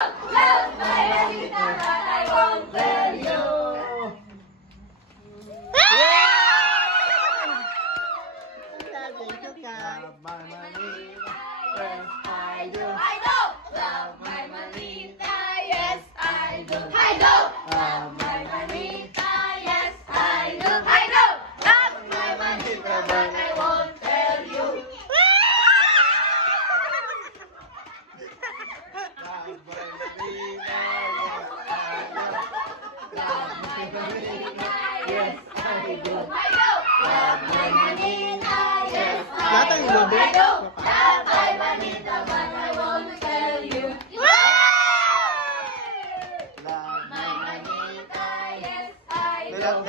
Love my Anita, but I won't tell you. Love my Manita, yes I do. I do. Love my Manita, yes I do. I do. Love my Manita, yes I do. I do. Love my Manita, but I won't tell you. Love my Manita, yes I do. I do. Love my Manita, yes Lahat ang I do. ilobo. I do. Love my Manita, but I won't tell you. Love My Manita, yes I do. Love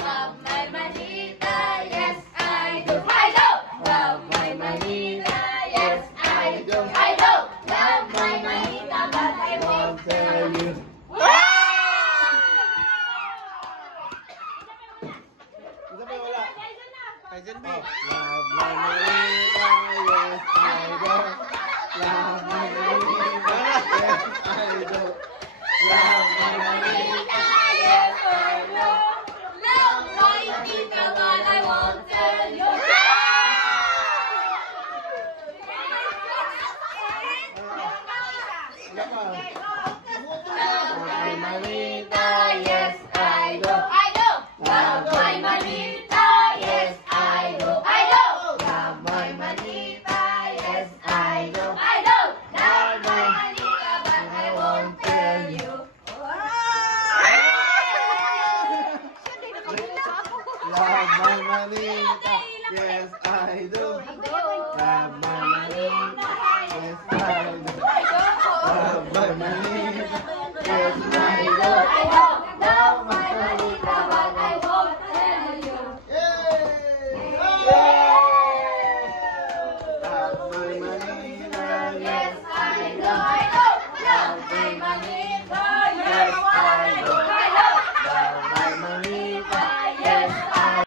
Love my Manita, yes I do. I do. Love my Manita, yes I do. I do. Love my Manita, but I won't tell you. Isa pa yung wala. Kaisan B. Love my Manita, yes I do. Love my Manita, yes I do. Love my Manita. Yes I do. Love my Tita, but I won't tell you. Isa pa. Love my Manita, yes I do. I do. Love my Manita, yes I do. I do. Love my Manita, yes I do. I do. Love my Manita, but I won't tell you. Love my Manita, yes I do. Love my Manita, yes I do. Love my Manita, yes I do. I do. Love my Manita, but I won't tell you. Love my Manita, Yes,